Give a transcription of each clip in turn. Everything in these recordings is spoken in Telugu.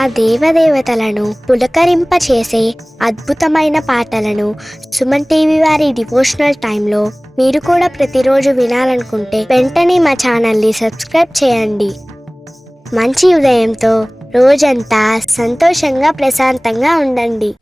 ఆ దేవదేవతలను పులకరింపచేసే అద్భుతమైన పాటలను సుమన్ టీవీ వారి డివోషనల్ టైంలో మీరు కూడా ప్రతిరోజు వినాలనుకుంటే వెంటనే మా ఛానల్ని సబ్స్క్రైబ్ చేయండి. మంచి ఉదయంతో రోజంతా సంతోషంగా ప్రశాంతంగా ఉండండి.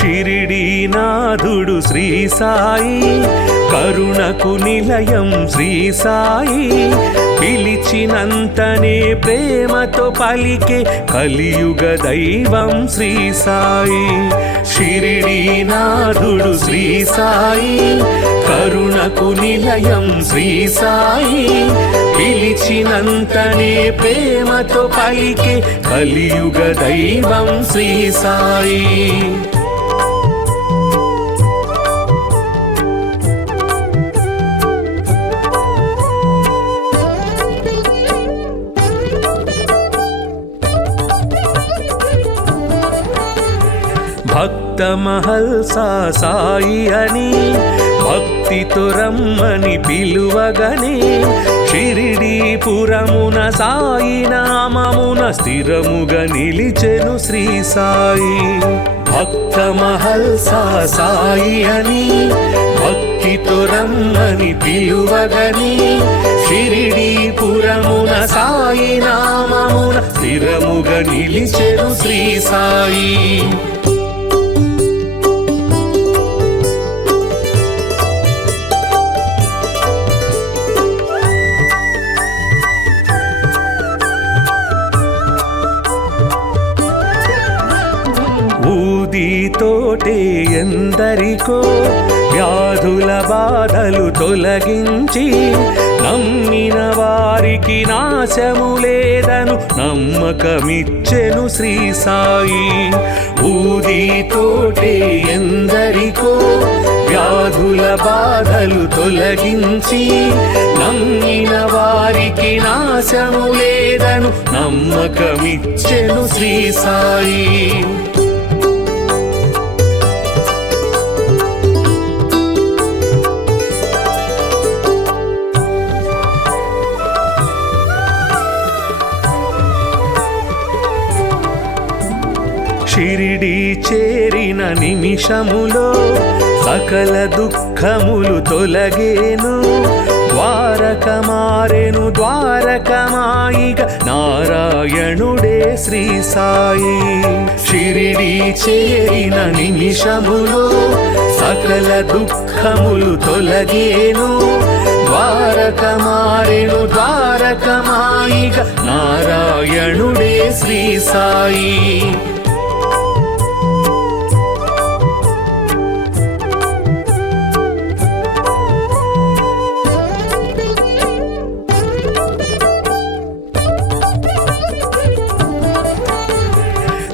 షిరిడీనాథుడు శ్రీ సాయి, కరుణకు నిలయం శ్రీ సాయి, పిలిచినంతనే ప్రేమతో పలికే కలియుగ దైవం శ్రీ సాయి. షిరిడీనాథుడు శ్రీ సాయి, కరుణకు నిలయం శ్రీ సాయి, పిలిచినంతనే ప్రేమతో పలికే కలియుగ దైవం శ్రీ సాయి. భక్త మహల్సా సాయి అని భక్తితో రమ్మని పిలువగని, షిరిడీపురమున సాయి నామమున స్థిరముగా నిలిచెను శ్రీ సాయి. భక్త మహల్సా సాయి అని భక్తితో రమ్మని పిలువగని, షిరిడీపురమున సాయి నామమున స్థిరముగా నిలిచెను శ్రీ సాయి. ఊదితోటే ఎందరికో వ్యాధుల బాధలు తొలగించి, నమ్మిన వారికి నాశము లేదను నమ్మకమిచ్చెను శ్రీ సాయి. ఊదితోటే ఎందరికో వ్యాధుల బాధలు తొలగించి, నమ్మిన వారికి నాశము లేదను నమ్మకమిచ్చెను శ్రీ సాయి. షిరిడీ చేరిన నిమిషములో సకల దుఃఖములు తొలగేను, ద్వారక మారెను ద్వారకమాయిగా నారాయణుడే శ్రీ సాయి. షిరిడీ చేరిన నిమిషములో సకల దుఃఖములు తొలగేను, ద్వారక మారెను ద్వారకమాయిగా నారాయణుడే శ్రీ సాయి.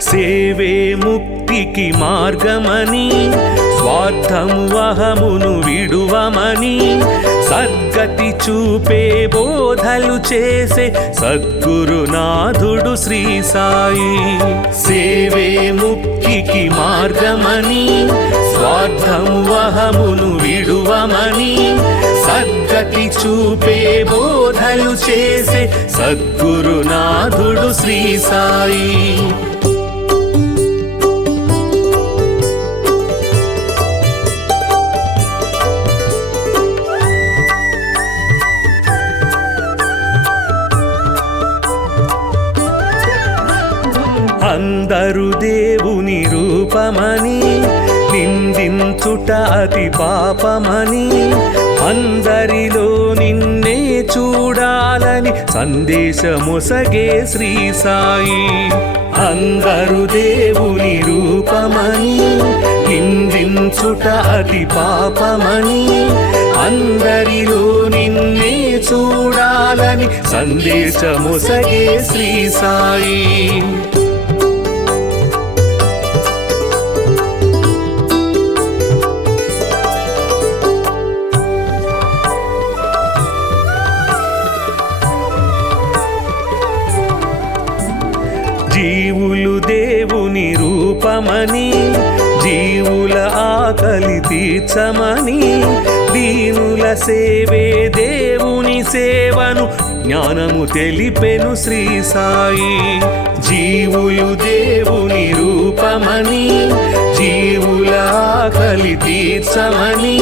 సేవే ముక్తికి మార్గమని, స్వార్థము అహమును విడువమని, సద్గతి చూపే బోధలు చేసే సద్గురునాథుడు శ్రీ సాయి. సేవే ముక్తికి మార్గమని, స్వార్థము అహమును విడువమని, సద్గతి చూపే బోధలు చేసే సద్గురునాథుడు శ్రీ సాయి. అందరు దేవుని రూపమని నిందించుట అతి పాపమని, అందరిలో నిన్నే చూడాలని సందేశమొసగే శ్రీ సాయి. అందరు దేవుని రూపమని నిందించుట అతి పాపమని, అందరిలో నిన్నే చూడాలని సందేశమొసగే శ్రీ సాయి. జీవులు దేవుని రూపమని జీవుల ఆకలి తీర్చమని దీనుల సేవే దేవుని సేవను జ్ఞానము తెలిపెను శ్రీ సాయి. జీవులు దేవుని రూపమని జీవుల ఆకలి తీర్చమని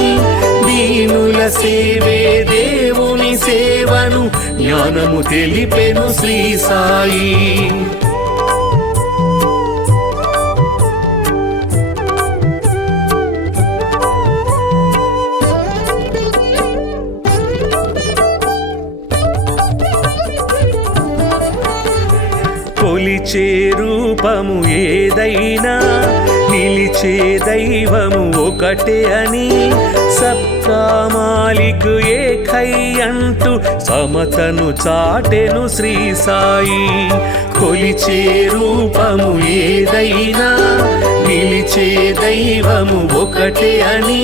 దీనుల సేవే దేవుని సేవను జ్ఞానము తెలిపెను శ్రీ సాయి. కొలిచే రూపము ఏదైనా నిలిచే దైవము ఒకటే అని సబ్కా మాలిక్ ఏకై అంటూ సమతను చాటెను శ్రీ సాయి. కొలిచే రూపము ఏదైనా నిలిచే దైవము ఒకటే అని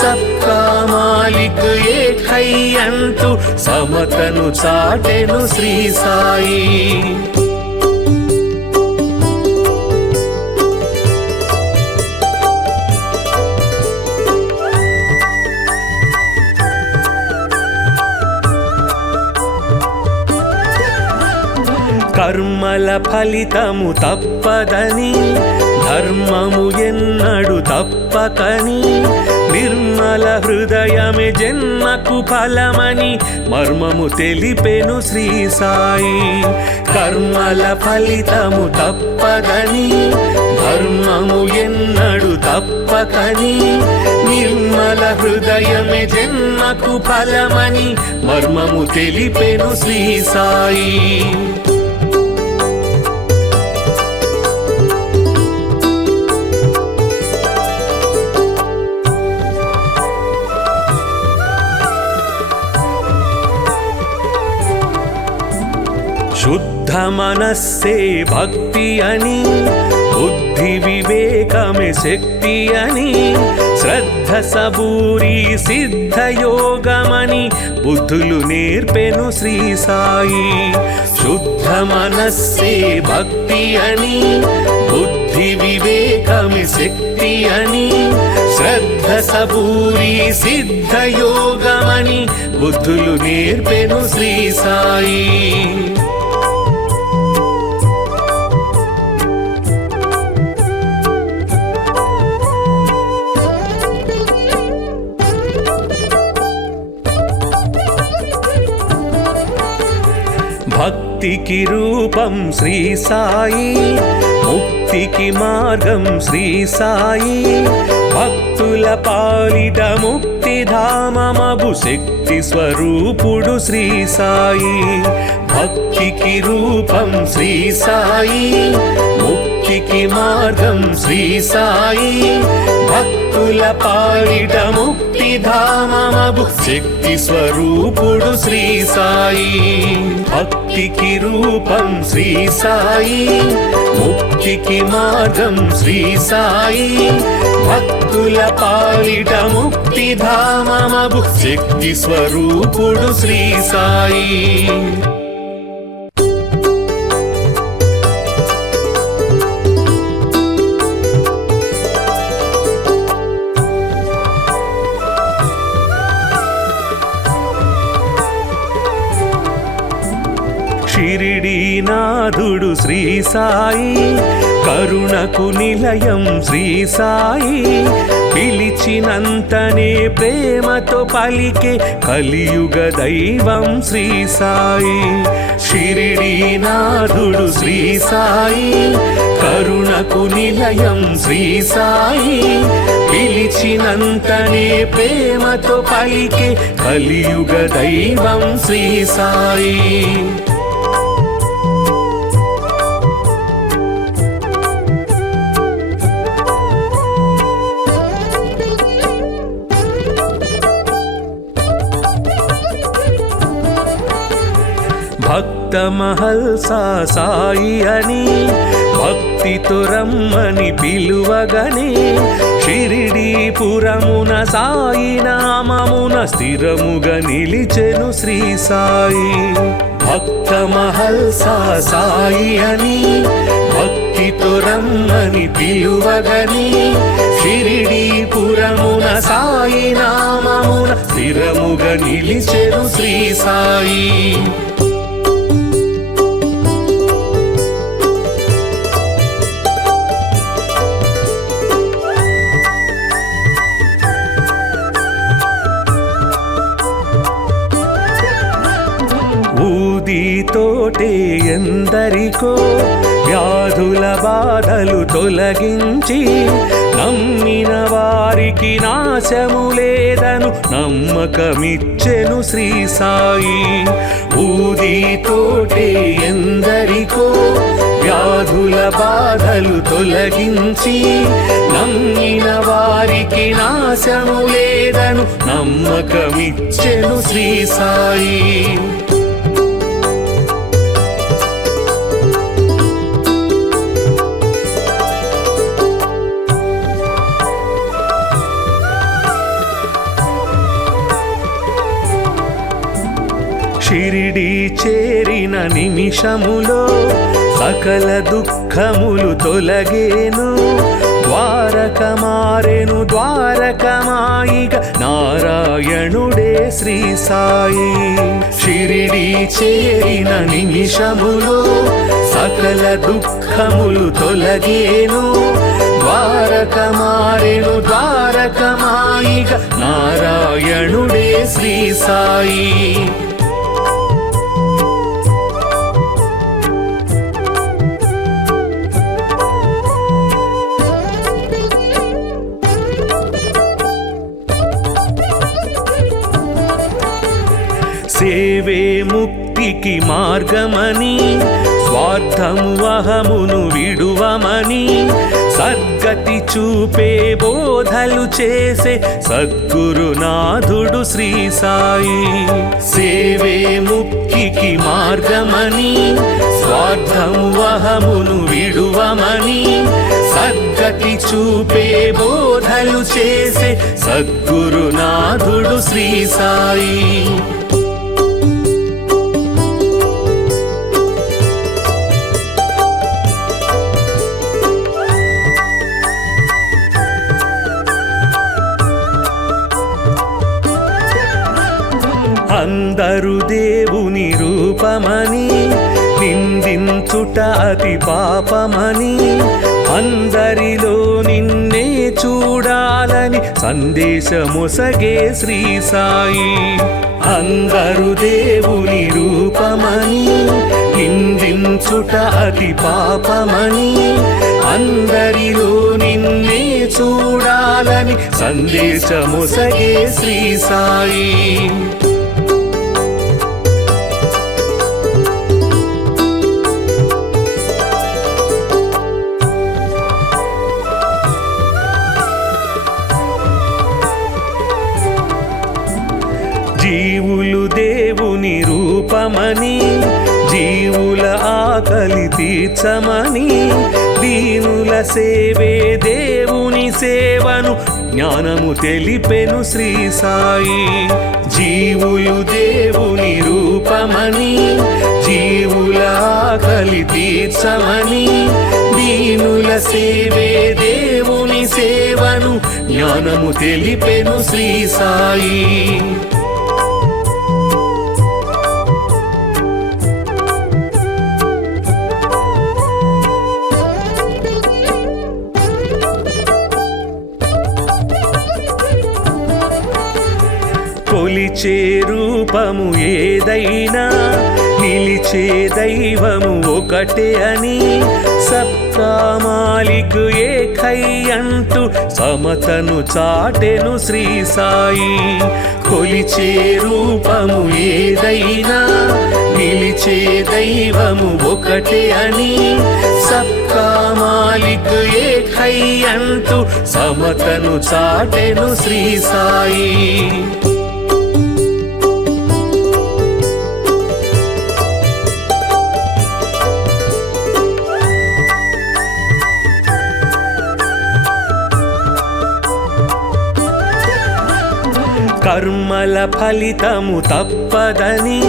సబ్కా మాలిక్ ఏకై అంటూ సమతను చాటెను శ్రీ సాయి. కర్మల ఫలితము తప్పదని ధర్మము ఎన్నడు తప్పకని నిర్మల హృదయమే జన్మకు ఫలమని మర్మము తెలిపెను శ్రీ సాయి. కర్మల ఫలితము తప్పదని ధర్మము ఎన్నడు తప్పకని నిర్మల హృదయమే జన్మకు ఫలమని మర్మము తెలిపెను శ్రీ సాయి. శుద్ధ మనస్సే భక్తి అని బుద్ధి వివేకమే శక్తి అని శ్రద్ధ సబూరి సిద్ధ యోగమని బుద్ధులు నేర్పెను శ్రీ సాయి. శుద్ధ మనస్సే భక్తి అని బుద్ధి వివేకమే శక్తి అని శ్రద్ధ సబూరి సిద్ధ యోగమని బుద్ధులు నేర్పెను శ్రీ సాయి. భక్తికి రూపం శ్రీ సాయి, ముక్తికి మార్గం శ్రీ సాయి, భక్తుల పాలిట ముక్తిధామమగు శక్తి స్వరూపుడు శ్రీ సాయి. భక్తికి రూపం శ్రీ సాయి, ముక్తికి మార్గం శ్రీ సాయి, భక్తుల పాలిట ముక్తిధామమగు శక్తి స్వరూపుడు శ్రీ సాయి. భక్తికి రూపం శ్రీ సాయి, ముక్తికి మార్గం శ్రీ సాయి, భక్తుల పాలిట ముక్తిధామమగు శక్తి స్వరూపుడు శ్రీ సాయి. షిరిడీనాథుడు శ్రీ సాయి, కరుణకు నిలయం శ్రీ సాయి, పిలిచినంతనే ప్రేమతో పలికే కలియుగ దైవం శ్రీ సాయి. షిరిడీనాథుడు శ్రీ సాయి, కరుణకు నిలయం శ్రీ సాయి, పిలిచినంతనే ప్రేమతో పలికే కలియుగ దైవం శ్రీ సాయి. భక్త మహల్సా సాయి అని భక్తితో రమ్మని పిలువగనే, షిరిడీపురమున సాయి నామమున స్థిరముగా నిలిచెను శ్రీ సాయి. భక్త మహల్సా సాయి అని పిలువగని షిరిడీపురమున సాయి నామమున స్థిరముగా నిలిచెను శ్రీ సాయి. ఊదితోటే ఎందరికో వ్యాధుల బాధలు తొలగించి నమ్మిన వారికి నాశము లేదను నమ్మకమిచ్చెను శ్రీ సాయి. ఊదితోటే ఎందరికో వ్యాధుల బాధలు తొలగించి నమ్మిన వారికి నాశము లేదను నమ్మకమిచ్చెను శ్రీ సాయి. షిరిడి చేరిన నిమిషములో సకల దుఃఖములు తొలగేను. ద్వారక మారెను ద్వారకమాయిగ నారాయణుడే శ్రీ సాయి. షిరిడి చేరిన నిమిషములో సకల దుఃఖములు తొలగేను. ద్వారక మారెను ద్వారకమాయిగ నారాయణుడే శ్రీ సాయి. సేవే ముక్తికి మార్గమని స్వార్థము అహమును విడువమని సద్గతి చూపే బోధలు చేసే సద్గురునాథుడు శ్రీ సాయి. సేవే ముక్తికి మార్గమని స్వార్థము అహమును విడువమని సద్గతి చూపే బోధలు చేసే సద్గురునాథుడు శ్రీ సాయి. అందరు దేవుని రూపమని నిందించుట అతి పాపమని అందరిలో నిన్నే చూడాలని సందేశమొసగే శ్రీ సాయి. అందరు దేవుని రూపమని నిందించుట అతి పాపమని అందరిలో నిన్నే చూడాలని సందేశమొసగే శ్రీ సాయి. జీవులు దేవుని రూపమని జీవుల ఆకలి తీర్చమని దీనుల సేవే దేవుని సేవను జ్ఞానము తెలిపెను శ్రీ సాయి. జీవులు దేవుని రూపమని జీవుల ఆకలి తీర్చమని దీనుల సేవే దేవుని సేవను జ్ఞానము తెలిపెను శ్రీ సాయి. కొలిచే రూపము ఏదైనా నిలిచే దైవము ఒకటే అని సబ్కా మాలిక్ ఏకై అంటూ సమతను చాటెను శ్రీ సాయి. కొలిచే రూపము ఏదైనా నిలిచే దైవము ఒకటే అని సబ్కా మాలిక్ ఏకై అంటూ సమతను చాటెను శ్రీ సాయి. కర్మల ఫలితము తప్పదని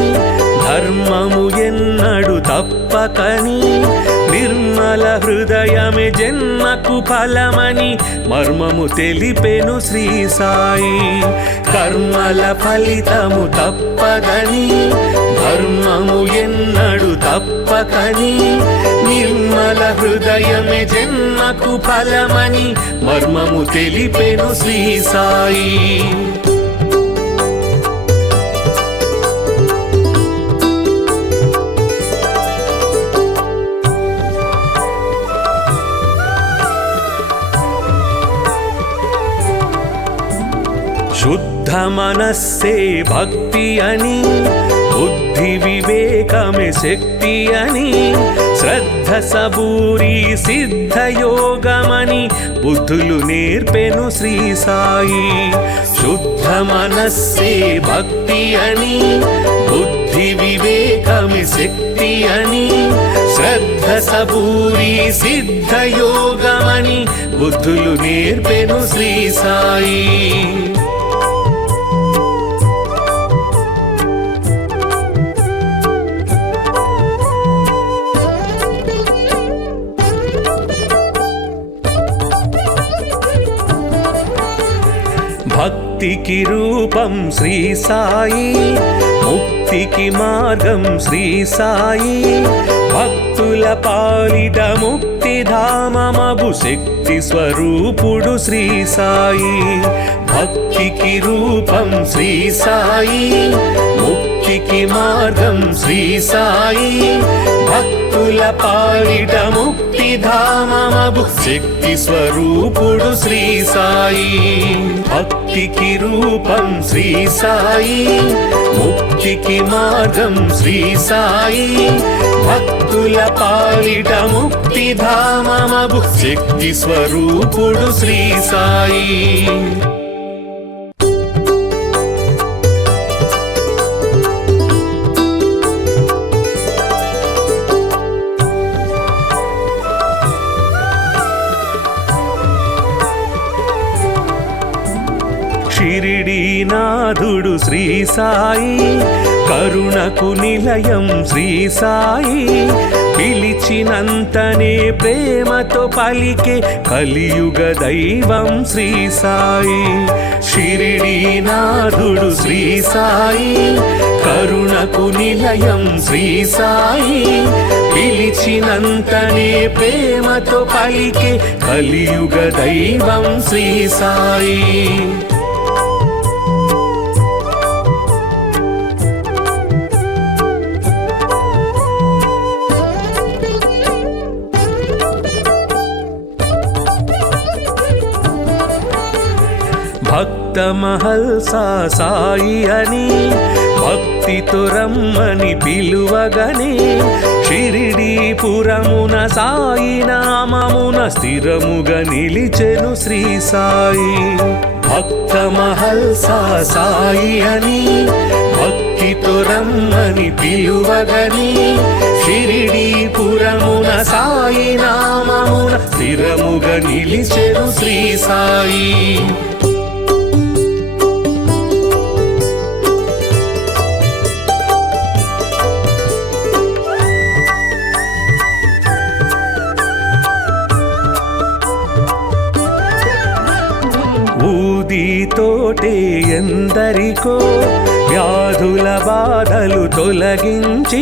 ధర్మము ఎన్నడు తప్పకని నిర్మల హృదయమే జన్మకు ఫలమని మర్మము తెలిపెను శ్రీ సాయి. కర్మల ఫలితము తప్పదని ధర్మము ఎన్నడు తప్పకని నిర్మల హృదయమే జన్మకు ఫలమని మర్మము తెలిపెను శ్రీ సాయి. శుద్ధ మనస్సే భక్తి అని బుద్ధి వివేకమే శక్తి అని శ్రద్ధ సబూరి సిద్ధయోగమని బుద్ధులు నేర్పెను శ్రీ సాయి. శుద్ధ మనస్సే భక్తి అని బుద్ధి వివేకమే శక్తి అని శ్రద్ధ సబూరి సిద్ధయోగమని బుద్ధులు నేర్పెను శ్రీ సాయి. భక్తికి రూపం శ్రీ సాయి, ముక్తికి మార్గం శ్రీ సాయి. భక్తుల పాలిట ముక్తిధామమగు శక్తి స్వరూపుడు శ్రీ సాయి. భక్తికి రూపం శ్రీ సాయి, ముక్తికి మార్గం శ్రీ సాయి. భక్తుల పాలిట ముక్తిధామమగు శక్తి స్వరూపుడు శ్రీ సాయి. భక్తికి రూపం శ్రీ సాయి, ముక్తికి మార్గం శ్రీ సాయి. భక్తుల పాలిట ముక్తిధామమగు శక్తి స్వరూపుడు శ్రీ సాయి. షిరిడీనాథుడు శ్రీ సాయి, కరుణకు నిలయం శ్రీ సాయి. పిలిచినంతనే ప్రేమతో పలికే కలియుగ దైవం శ్రీ సాయి. షిరిడీనాథుడు శ్రీ సాయి, కరుణకు నిలయం శ్రీ సాయి. పిలిచినంతనే ప్రేమతో పలికే కలియుగ దైవం శ్రీ సాయి. భక్త మహల్సా సాయి అని భక్తితో రమ్మని పిలువగని షిరిడీపురమున సాయి నామమున స్థిరముగా నిలిచెను శ్రీ సాయి. భక్త మహల్సా సాయి అని భక్తితో రమ్మని పిలువగని షిరిడీపురమున సాయి నామమున స్థిరముగా నిలిచెను శ్రీ సాయి. ఊదితోటే ఎందరికో వ్యాధుల బాధలు తొలగించి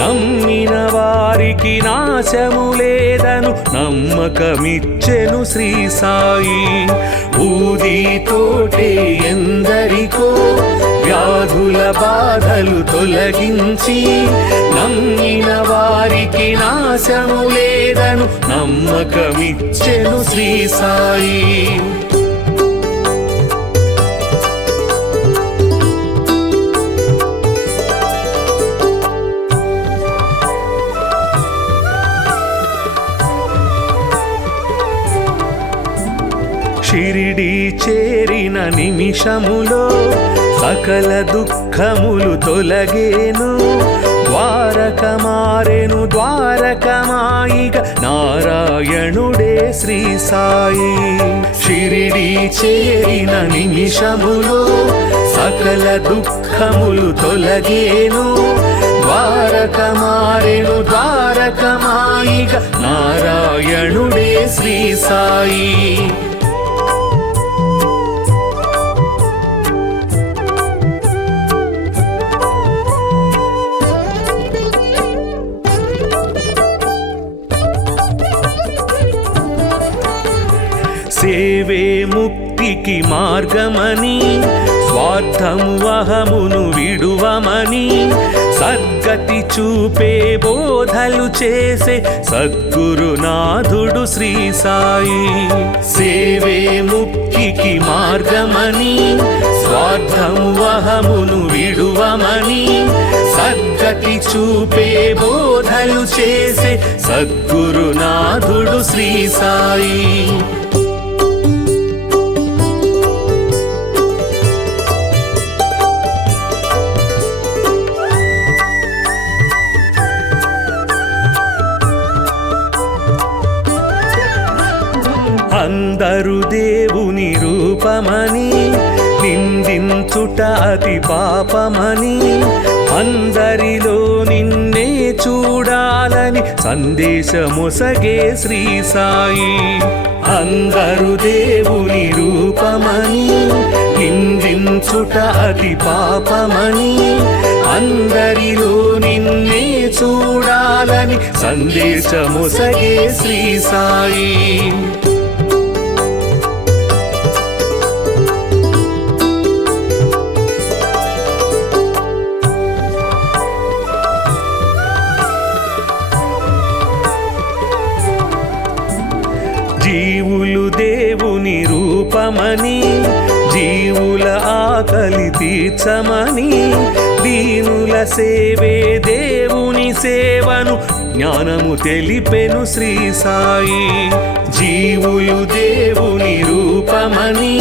నమ్మిన వారికి నాశము లేదను నమ్మకమిచ్చెను శ్రీ సాయి. ఊదితోటే ఎందరికో వ్యాధుల బాధలు తొలగించి నమ్మిన వారికి నాశము లేదను నమ్మకమిచ్చెను శ్రీ సాయి. షిరిడీ చేరిన నిమిషములో సకల దుఃఖములు తొలగేను. ద్వారక మారెను ద్వారకమాయిగ నారాయణ నారాయణుడే శ్రీ సాయి. షిరిడి చేరిన నిమిషములో సకల దుఃఖములు తొలగేను. ద్వారక మారెను ద్వారకమాయిగా నారాయణుడే శ్రీ సాయి. సేవే ముక్తికి మార్గమని స్వార్థము అహమును విడువమని సద్గతి చూపే బోధలు చేసే సద్గురునాథుడు శ్రీ సాయి. సేవే ముక్తికి మార్గమని స్వార్థము అహమును విడువమని సద్గతి చూపే బోధలు చేసే సద్గురునాథుడు శ్రీ సాయి. అందరు దేవుని రూపమని నిందించుట అతి పాపమని అందరిలో నిన్నే చూడాలని సందేశమొసగే శ్రీ సాయి. అందరు దేవుని రూపమని నిందించుట అతి పాపమని అందరిలో నిన్నే చూడాలని సందేశమొసగే శ్రీ సాయి. జీవులు దేవుని రూపమని జీవుల ఆకలి తీర్చమని దీనుల సేవే దేవుని సేవను జ్ఞానము తెలిపెను శ్రీ సాయి. జీవులు దేవుని రూపమని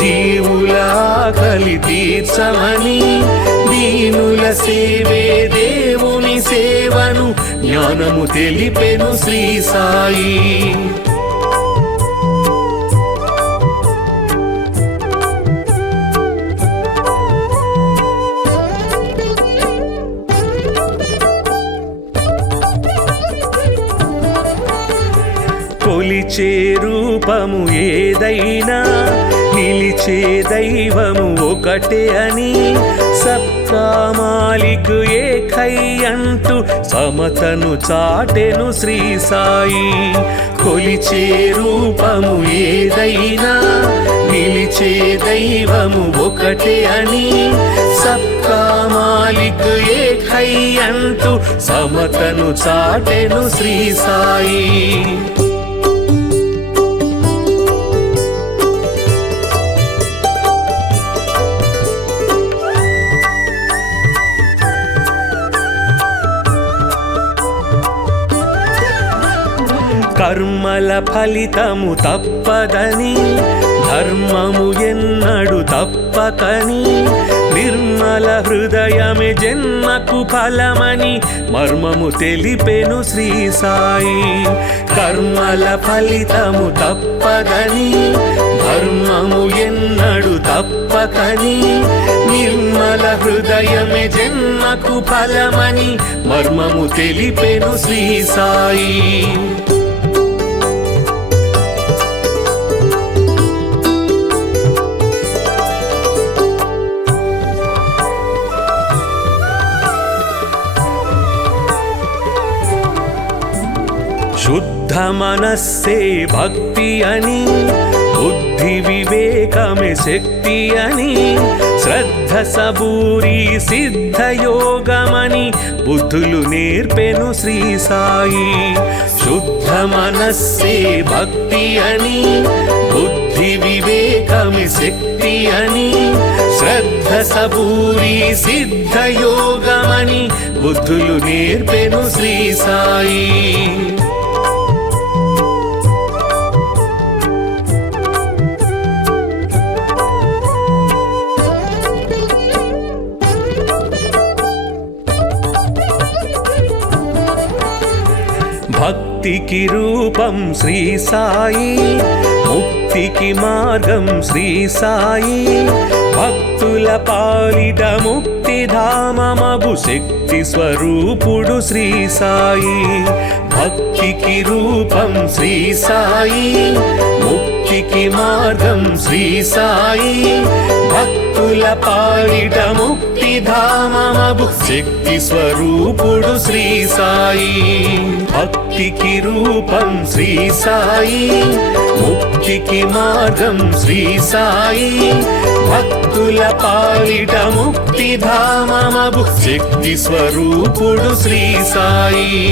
జీవుల ఆకలి తీర్చమని దీనుల సేవే దేవుని సేవను జ్ఞానము తెలిపెను శ్రీ సాయి. కొలిచే రూపము ఏదైనా నిలిచే దైవము ఒకటే అని సబ్కా మాలిక్ ఏకై అంటూ సమతను చాటెను శ్రీ సాయి. కొలిచే రూపము ఏదైనా నిలిచే దైవము ఒకటే అని సబ్కా మాలిక్ ఏకై అంటూ సమతను చాటెను శ్రీ సాయి. కర్మల ఫలితము తప్పదని ధర్మము ఎన్నడు తప్పకని నిర్మల హృదయమే జన్మకు ఫలమని మర్మము తెలిపెను శ్రీ సాయి. కర్మల ఫలితము తప్పదని ధర్మము ఎన్నడు తప్పకని నిర్మల హృదయమే జన్మకు ఫలమని మర్మము తెలిపెను శ్రీ సాయి. శుద్ధ మనస్సే భక్తి అని బుద్ధి వివేకమే శక్తి అని శ్రద్ధ సబూరి సిద్ధయోగమని బుద్ధులు నేర్పెను శ్రీ సాయి. శుద్ధ మనస్సే భక్తి అని బుద్ధి వివేకమే శక్తి అని శ్రద్ధ సబూరి సిద్ధయోగమని బుద్ధులు నేర్పెను శ్రీ సాయి. భక్తికి రూపం శ్రీ సాయి, ముక్తికి మార్గం శ్రీ సాయి, భక్తుల పాలిట ముక్తిధామమగు శక్తి స్వరూపుడు శ్రీ సాయి. భక్తికి రూపం శ్రీ సాయి, ముక్తికి మార్గం శ్రీ సాయి, భక్తుల పాలిట ముక్తిధామమగు శక్తి స్వరూపుడు శ్రీ సాయి. భక్తికి రూపం శ్రీ సాయి, ముక్తికి మార్గం శ్రీ సాయి, భక్తుల పాలిట ముక్తిధామమగు శక్తి స్వరూపుడు శ్రీ సాయి.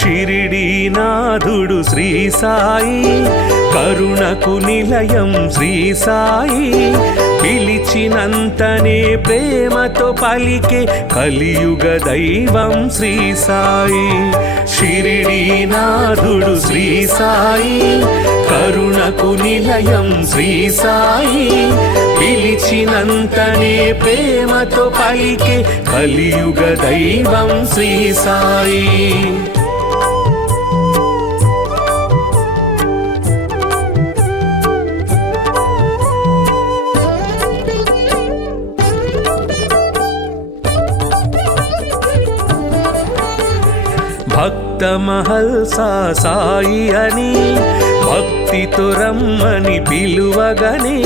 షిరిడీనాథుడు శ్రీ సాయి, కరుణకు నిలయం శ్రీ సాయి, పిలిచినంతనే ప్రేమతో పలికే కలియుగ దైవం శ్రీ సాయి. షిరిడీనాథుడు శ్రీ సాయి, కరుణకు నిలయం శ్రీ సాయి, పిలిచినంతనే ప్రేమతో పలికే కలియుగ దైవం శ్రీ సాయి. భక్త మహల్సా సాయి అని భక్తితో రమ్మని పిలువగనే,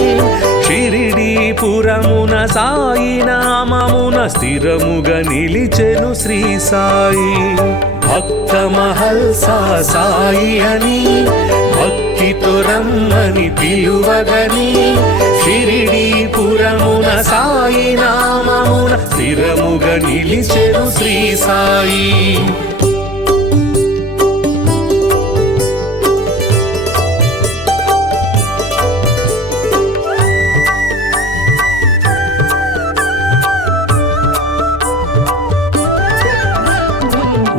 షిరిడీపురమున సాయి నామమున స్థిరముగా నిలిచెను శ్రీ సాయి. భక్త మహల్సా సాయి అని భక్తితో రమ్మని పిలువగనే, షిరిడీపురమున సాయి నామమున స్థిరముగా నిలిచెను శ్రీ సాయి.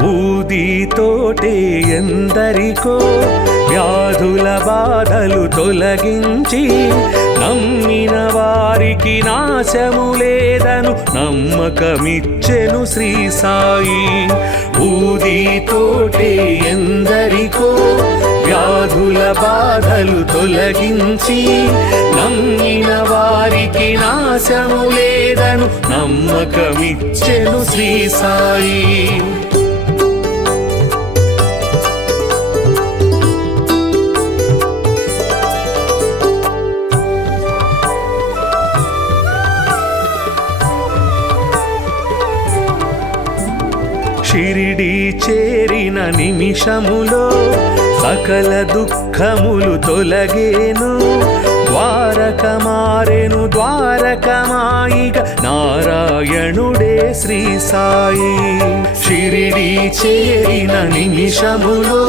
ఊదితోటే ఎందరికో వ్యాధుల బాధలు తొలగించి, నమ్మిన వారికి నాశము లేదను నమ్మకమిచ్చెను శ్రీ సాయి. ఊదితోటే ఎందరికో వ్యాధుల బాధలు తొలగించి, నమ్మిన వారికి నాశము లేదను నమ్మకమిచ్చెను శ్రీ సాయి. షిరిడీ చేరిన నిమిషములో సకల దుఃఖములు తొలగేను, ద్వారక మారెను ద్వారకమాయిగ నారాయణుడే శ్రీ సాయి. షిరిడీ చేరిన నిమిషములో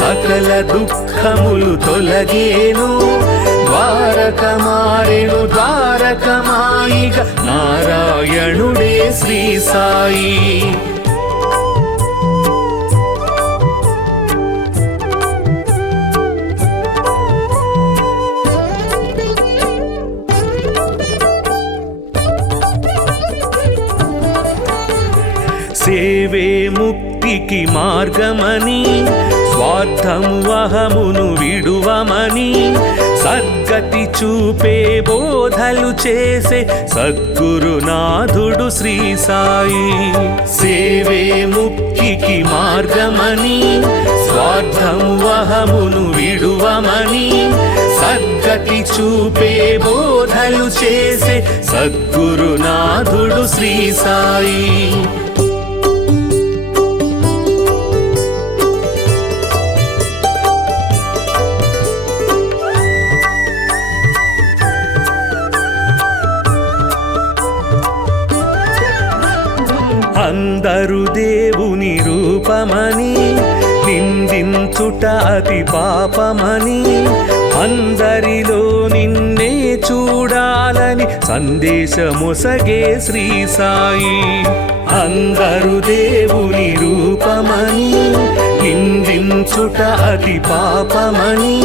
సకల దుఃఖములు తొలగేను, ద్వారక మారెను ద్వారకమాయిగ నారాయణుడే శ్రీ సాయి. సేవే ముక్తికి మార్గమని, స్వార్థము అహమును విడువమని, సద్గతి చూపే బోధలు చేసే సద్గురునాథుడు శ్రీ సాయి. సేవే ముక్తికి మార్గమని, స్వార్థము అహమును విడువమని, సద్గతి చూపే బోధలు చేసే సద్గురునాథుడు శ్రీ సాయి. అందరు దేవుని రూపమని నిందించుట అతి పాపమని, అందరిలో నిన్నే చూడాలని సందేశమొసగే శ్రీ సాయి. అందరు దేవుని రూపమని నిందించుట అతి పాపమని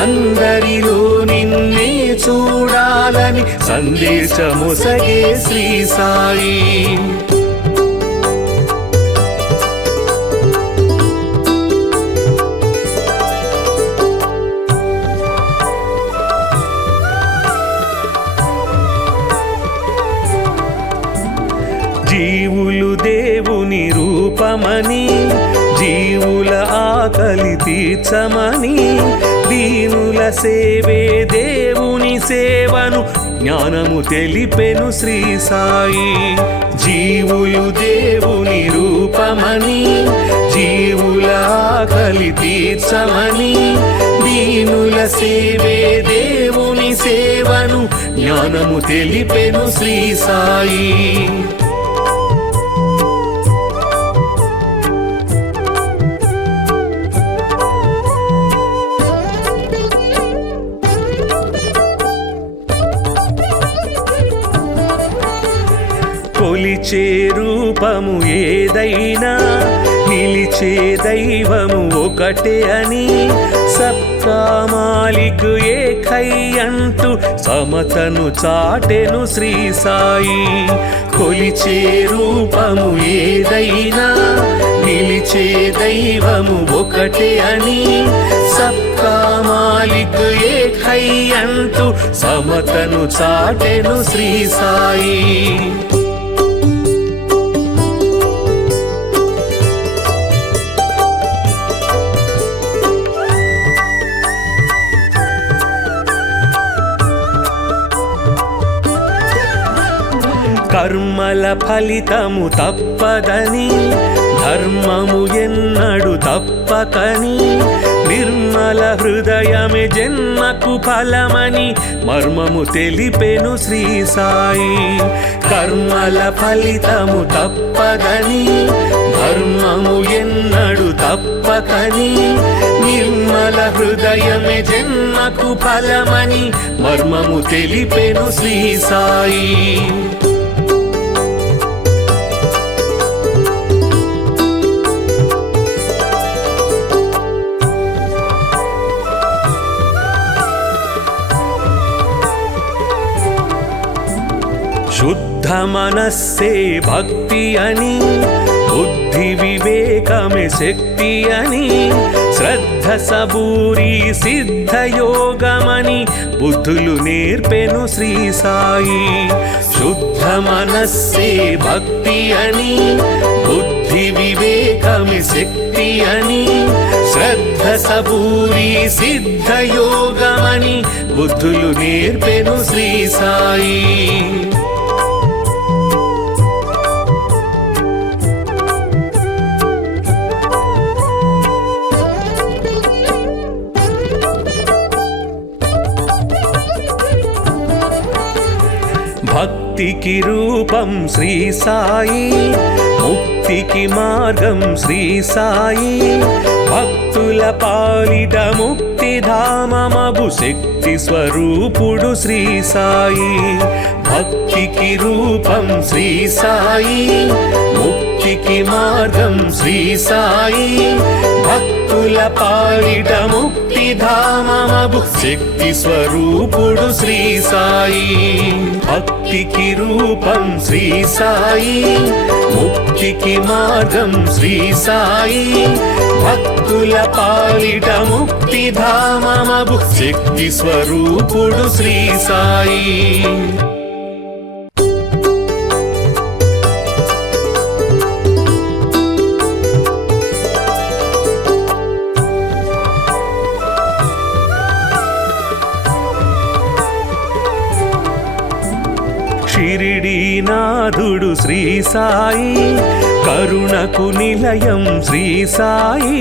అందరిలో నిన్నే చూడాలని సందేశమొసగే శ్రీ సాయి. జీవులు దేవుని రూపమని జీవుల ఆకలి తీర్చమని దీనుల సేవే దేవుని సేవను జ్ఞానము తెలిపెను శ్రీ సాయి. జీవులు దేవుని రూపమని జీవుల ఆకలి తీర్చమని దీనుల సేవే దేవుని సేవను జ్ఞానము తెలిపెను శ్రీ సాయి. కొలిచే రూపము ఏదైనా నిలిచే దైవము ఒకటే అని సబ్కా మాలిక్ ఏకై అంటూ సమతను చాటెను శ్రీ సాయి. కొలిచే రూపము ఏదైనా నిలిచే దైవము ఒకటే అని సబ్కా మాలిక్ ఏకై అంటూ సమతను చాటెను శ్రీ సాయి. కర్మల ఫలితము తప్పదని ధర్మము ఎన్నడు తప్పకని నిర్మల హృదయమే జన్మకు ఫలమని మర్మము తెలిపెను శ్రీ సాయి. కర్మల ఫలితము తప్పదని ధర్మము ఎన్నడు తప్పకని నిర్మల హృదయమే జన్మకు ఫలమని మర్మము తెలిపెను శ్రీ సాయి. శుద్ధ మనస్సే భక్తి అని బుద్ధి వివేకమే శక్తి అని శ్రద్ధ సబూరి సిద్ధ యోగమని బుద్ధులు నేర్పెను శ్రీ సాయి. శుద్ధ మనస్సే భక్తి అని బుద్ధి వివేకమే శక్తి అని శ్రద్ధ సబూరి సిద్ధ యోగమని బుద్ధులు నేర్పెను శ్రీ సాయి. భక్తికి రూపం శ్రీ సాయి, ముక్తికి మార్గం శ్రీ సాయి. భక్తుల పాలిట ముక్తి ధామమగు శక్తి స్వరూపుడు శ్రీ సాయి. భక్తికి రూపం శ్రీ సాయి, ముక్తికి మార్గం శ్రీ సాయి. భక్తుల పాలిట ముక్తి ధామమగు శక్తి స్వరూపుడు శ్రీ సాయి. భక్తికి రూపం శ్రీ సాయి, ముక్తికి మార్గం శ్రీ సాయి. భక్తుల పాలిట ముక్తి ధామమగు శక్తి స్వరూపుడు శ్రీ సాయి. షిరిడీనాథుడు శ్రీ సాయి, కరుణకు నిలయం శ్రీ సాయి.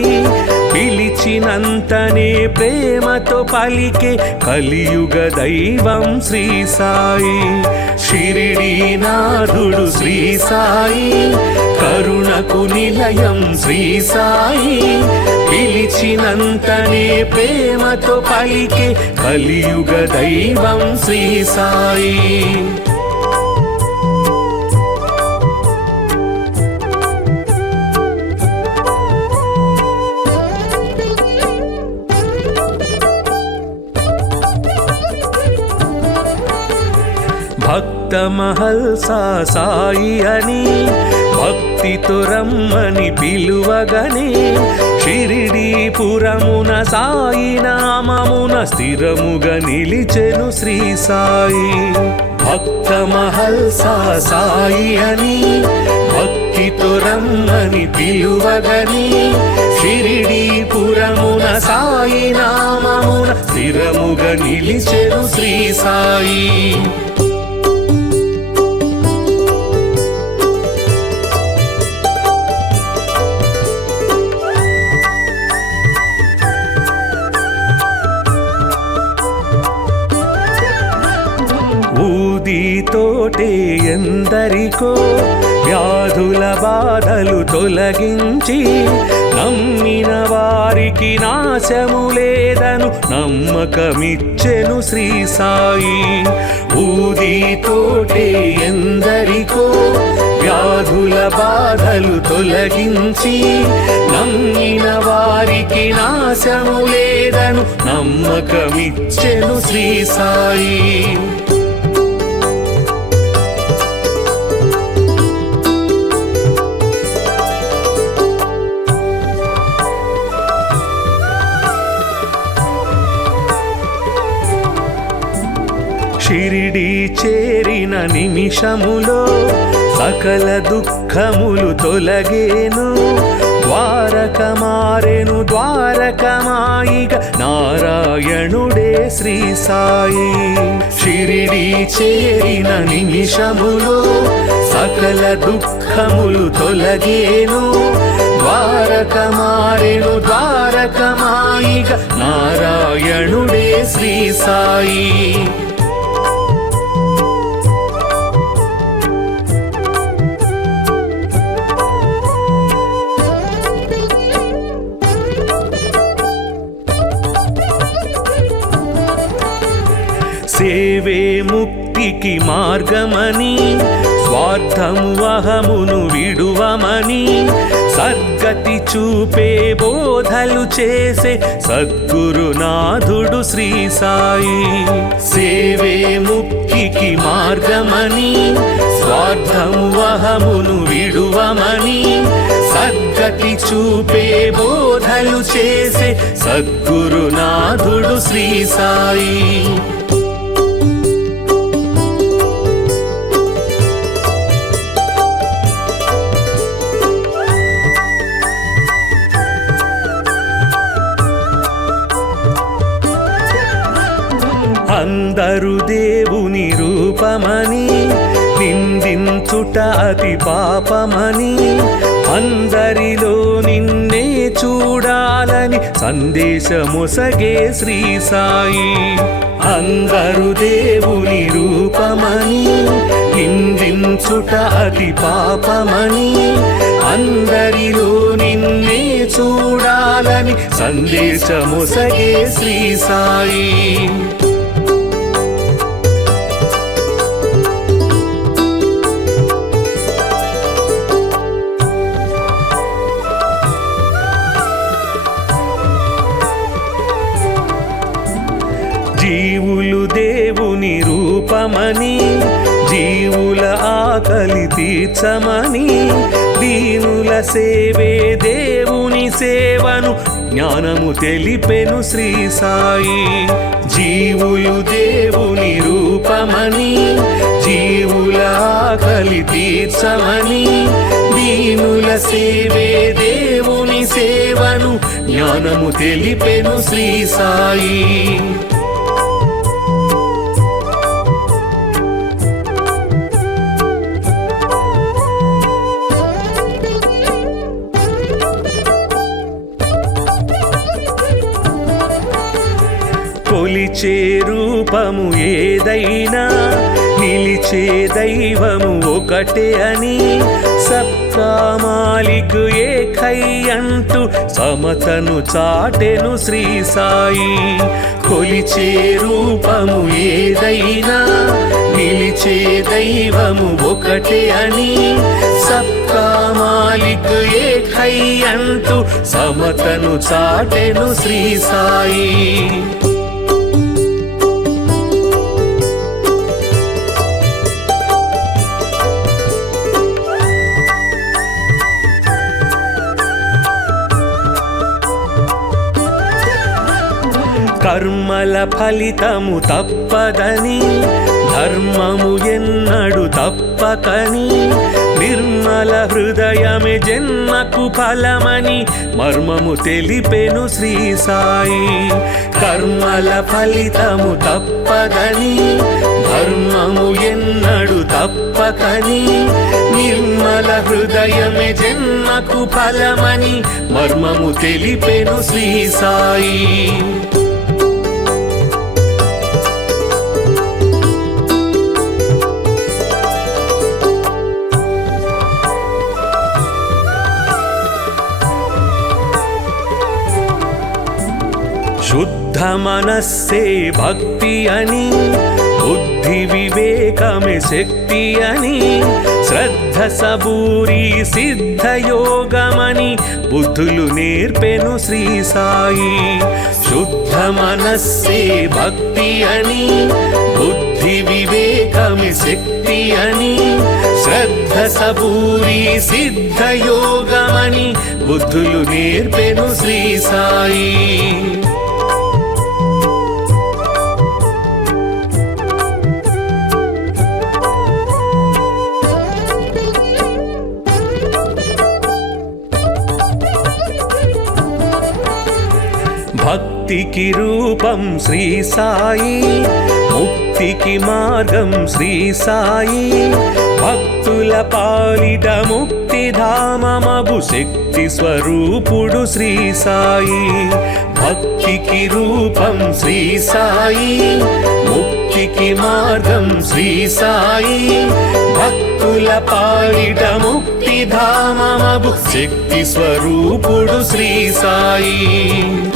పిలిచినంతనే ప్రేమతో పలికే కలియుగ దైవం శ్రీ సాయి. షిరిడీనాథుడు శ్రీ సాయి, కరుణకు నిలయం శ్రీ సాయి. పిలిచినంతనే ప్రేమతో పలికే కలియుగ దైవం శ్రీ సాయి. భక్త మహల్సా సాయి అని భక్తితో రమ్మని పిలువగనే షిరిడీపురమున సాయి నామమున స్థిరముగా నిలిచెను శ్రీ సాయి. భక్త మహల్సా సాయి అని భక్తితో రమ్మని పిలువగని షిరిడీపురమున సాయి నామమున స్థిరముగా నిలిచెను శ్రీ సాయి. ఊదితోటే ఎందరికో వ్యాధుల బాధలు తొలగించి నమ్మిన వారికి నాశము లేదను నమ్మకమిచ్చెను శ్రీ సాయి. ఊదితోటే ఎందరికో వ్యాధుల బాధలు తొలగించి నమ్మిన వారికి నాశము లేదను నమ్మకమిచ్చెను శ్రీ సాయి. షిరిడి చేరిన నిమిషములో సకల దుఃఖములు తొలగేను. ద్వారక మారెను ద్వారకమాయిగ నారాయణుడే శ్రీ సాయి. షిరిడి చేరిన నిమిషములో సకల దుఃఖములు తొలగేను. ద్వారక మారెను ద్వారకమాయిగ నారాయణుడే శ్రీ సాయి. సేవే ముక్తికి మార్గమని స్వార్థము అహమును విడువమని సద్గతి చూపే బోధలు చేసే సద్గురునాథుడు శ్రీ సాయి. సేవే ముక్తికి మార్గమని స్వార్థము అహమును విడువమని సద్గతి చూపే బోధలు చేసే సద్గురునాథుడు శ్రీ సాయి. అందరు దేవుని రూపమని నిందించుట అతి పాపమని అందరిలో నిన్నే చూడాలని సందేశమొసగే శ్రీ సాయి. అందరు దేవుని రూపమని నిందించుట అతి పాపమని అందరిలో నిన్నే చూడాలని సందేశమొసగే శ్రీ సాయి. జీవులు దేవుని రూపమని జీవుల ఆకలి తీర్చమని దీనుల సేవే దేవుని సేవను జ్ఞానము తెలిపెను శ్రీ సాయి. జీవులు దేవుని రూపమని జీవుల ఆకలి తీర్చమని దీనుల సేవే దేవుని సేవను జ్ఞానము తెలిపెను శ్రీ సాయి. కొలిచే రూపము ఏదైనా నిలిచే దైవము ఒకటే అని సబ్కా మాలిక్ ఏకై అంటూ సమతను చాటెను శ్రీ సాయి. కొలిచే రూపము ఏదైనా నిలిచే దైవము ఒకటే అని సబ్కా మాలిక్ ఏకై అంటూ సమతను చాటెను శ్రీ సాయి. కర్మల ఫలితము తప్పదని ధర్మము ఎన్నడు తప్పకని నిర్మల హృదయమే జన్మకు ఫలమని మర్మము తెలిపెను శ్రీ సాయి. కర్మల ఫలితము తప్పదని ధర్మము ఎన్నడు తప్పకని నిర్మల హృదయమే జన్మకు ఫలమని మర్మము తెలిపెను శ్రీ సాయి. శుద్ధ మనస్సే భక్తి అని బుద్ధి వివేకమే శక్తి అని శ్రద్ధ సబూరి సిద్ధ యోగమని బుద్ధులు నేర్పెను శ్రీ సాయి. శుద్ధ మనస్సే భక్తి అని బుద్ధి వివేకమే శక్తి అని శ్రద్ధ సబూరి సిద్ధ యోగమని బుద్ధులు నేర్పెను శ్రీ సాయి. భక్తికి రూపం శ్రీ సాయి, ముక్తికి మార్గం శ్రీ సాయి. భక్తుల పాలిట ముక్తి ధామమగు శక్తి స్వరూపుడు శ్రీ సాయి. భక్తికి రూపం శ్రీ సాయి, ముక్తికి మార్గం శ్రీ సాయి. భక్తుల పాలిట ముక్తి ధామమగు శక్తి స్వరూపుడు శ్రీ సాయి.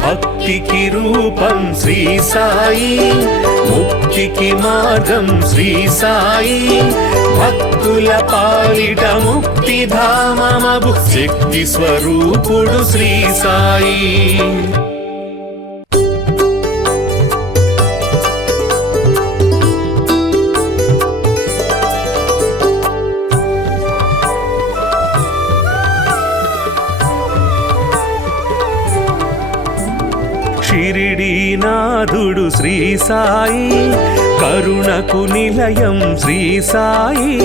భక్తికి రూపం శ్రీ సాయి, ముక్తికి మార్గం శ్రీ సాయి. భక్తుల పాలిట ముక్తి ధామమగు శక్తి స్వరూపుడు శ్రీ సాయి. షిరిడీనాథుడు శ్రీ సాయి, కరుణకు నిలయం శ్రీ సాయి.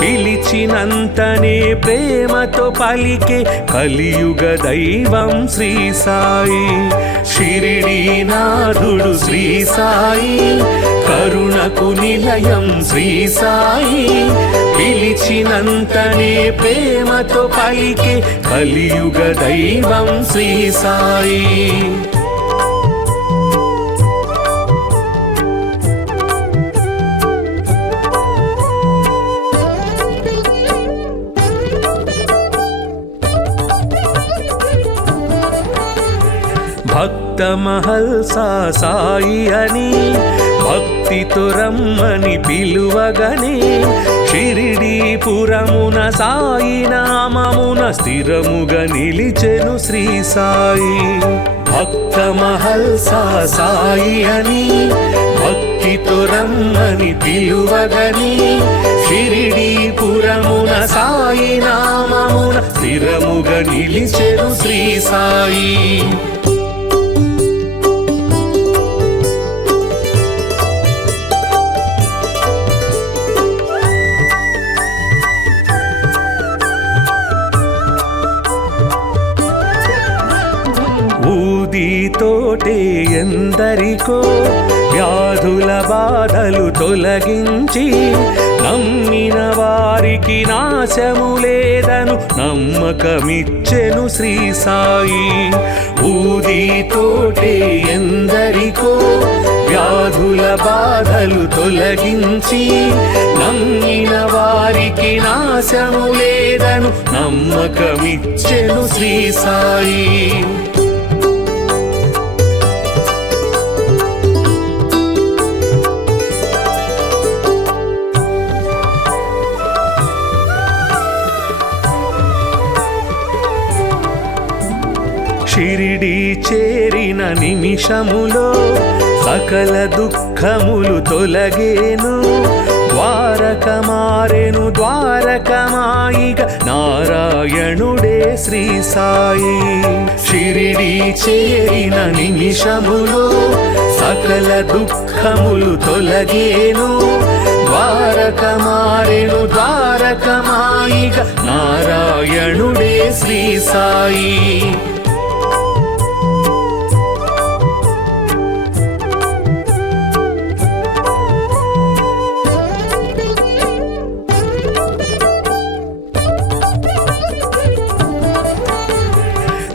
పిలిచినంతనే ప్రేమతో పలికే కలియుగ దైవం శ్రీ సాయి. షిరిడీనాథుడు శ్రీ సాయి, కరుణకు నిలయం శ్రీ సాయి. పిలిచినంతనే ప్రేమతో పలికే కలియుగ దైవం శ్రీ సాయి. భక్త మహల్సా సాయి అని భక్తితో రమ్మని పిలువగనే షిరిడీపురమున సాయి నామమున స్థిరముగా నిలిచెను శ్రీ సాయి. భక్త మహల్సా సాయి అని భక్తితో రమ్మని పిలువగనే షిరిడీపురమున సాయి నామమున స్థిరముగా నిలిచెను శ్రీ సాయి. ఊదితోటే ఎందరికో వ్యాధుల బాధలు తొలగించి నమ్మిన వారికి నాశము లేదను నమ్మకమిచ్చెను శ్రీ సాయి. ఊదితోటే ఎందరికో వ్యాధుల బాధలు తొలగించి నమ్మిన వారికి నాశము లేదను నమ్మకమిచ్చెను శ్రీ సాయి. షిరిడీ చేరిన నిమిషములో సకల దుఃఖములు తొలగేను. ద్వారక మారెను ద్వారకమాయిగ నారాయణుడే శ్రీ సాయి. షిరిడి చేరిన నిమిషములో సకల దుఃఖములు తొలగేను. ద్వారక మారెను ద్వారకమాయిగ నారాయణుడే శ్రీ సాయి.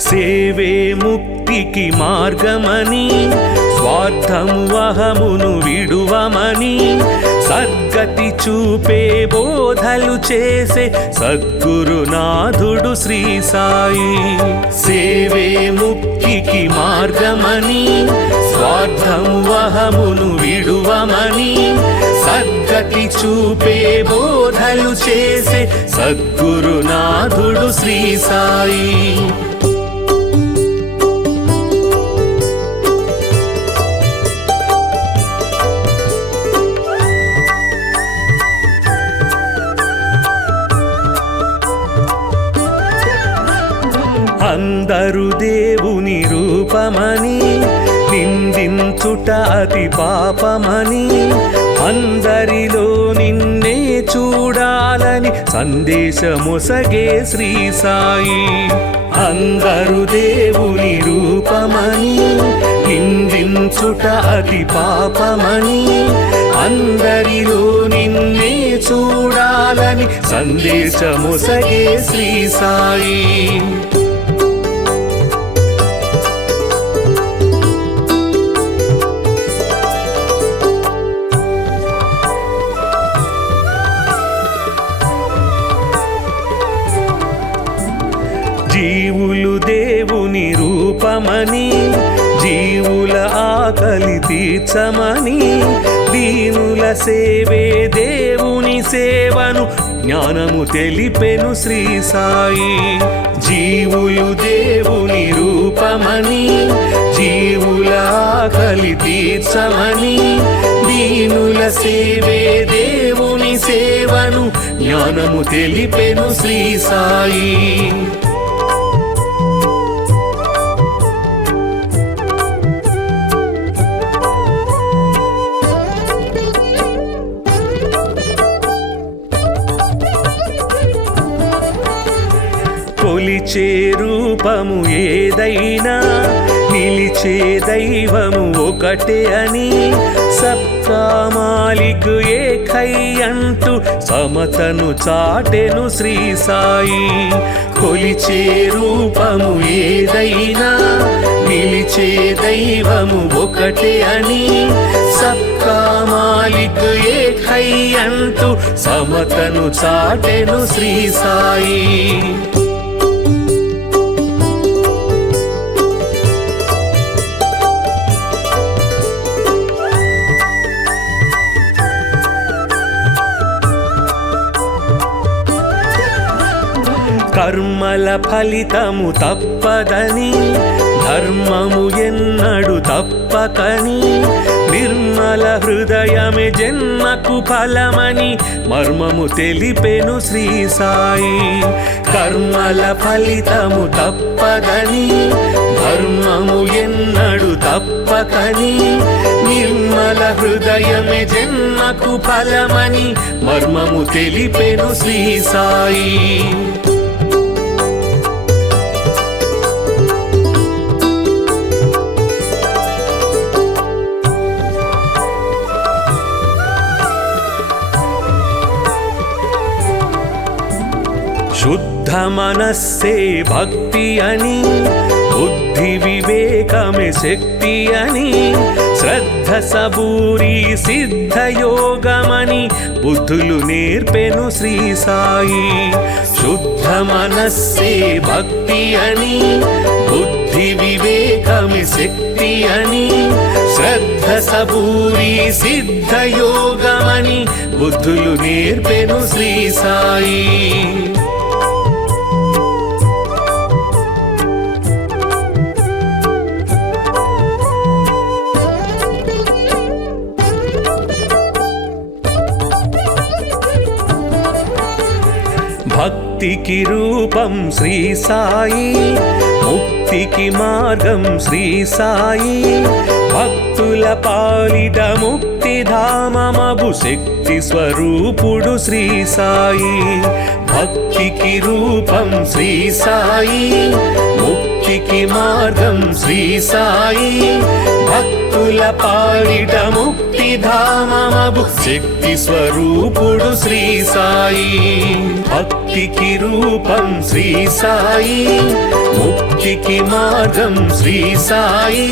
సేవే ముక్తికి మార్గమని స్వార్థము అహమును విడువమని సద్గతి చూపే బోధలు చేసే సద్గురునాథుడు శ్రీ సాయి. సేవే ముక్తికి మార్గమని స్వార్థము అహమును విడువమని సద్గతి చూపే బోధలు చేసే సద్గురునాథుడు శ్రీ సాయి. అందరు దేవుని రూపమని నిందించుట అతి పాపమని అందరిలో నిన్నే చూడాలని సందేశమొసగే శ్రీ సాయి. అందరు దేవుని రూపమని నిందించుట అతి పాపమని అందరిలో నిన్నే చూడాలని సందేశమొసగే శ్రీ సాయి. జీవులు దేవుని రూపమని జీవుల ఆకలి తీర్చమని దీనుల సేవే దేవుని సేవను జ్ఞానము తెలిపెను శ్రీ సాయి. జీవులు దేవుని రూపమని జీవుల ఆకలి తీర్చమని దీనుల సేవే దేవుని సేవను జ్ఞానము తెలిపెను శ్రీ సాయి. కొలిచే రూపము ఏదైనా నిలిచే దైవము ఒకటే అని సబ్కా మాలిక్ ఏకై అంటూ సమతను చాటెను శ్రీ సాయి. కొలిచే రూపము ఏదైనా నిలిచే దైవము ఒకటే అని సబ్కా మాలిక్ ఏకై అంటూ సమతను చాటెను శ్రీ సాయి. కర్మల ఫలితము తప్పదని ధర్మము ఎన్నడు తప్పకని నిర్మల హృదయమే జన్మకు ఫలమని మర్మము తెలిపెను శ్రీ సాయి. కర్మల ఫలితము తప్పదని ధర్మము ఎన్నడు తప్పకని నిర్మల హృదయమే జన్మకు ఫలమని మర్మము తెలిపెను శ్రీ సాయి. శుద్ధ మనస్సే భక్తి అని బుద్ధి వివేకమే శక్తి అని శ్రద్ధ సబూరి సిద్ధ యోగమని బుద్ధులు నేర్పెను శ్రీ సాయి. శుద్ధ మనస్సే భక్తి అని బుద్ధి వివేకమే శక్తి అని శ్రద్ధ సబూరి సిద్ధ యోగమని బుద్ధులు నేర్పెను శ్రీ సాయి. భక్తికి రూపం శ్రీ సాయి, ముక్తికి మార్గం శ్రీ సాయి, భక్తుల పాలిట ముక్తిధామమగు శక్తి స్వరూపుడు శ్రీ సాయి. భక్తికి రూపం శ్రీ సాయి, ముక్తికి మార్గం శ్రీ సాయి, భక్తుల పాలిట ముక్తిధామమగు శక్తి స్వరూపుడు శ్రీ సాయి. భక్తికి రూపం శ్రీ సాయి, ముక్తికి మార్గం శ్రీ సాయి,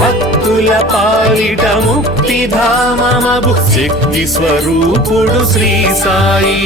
భక్తుల పాలిట ముక్తిధామమగు శక్తి స్వరూపుడు శ్రీ సాయి.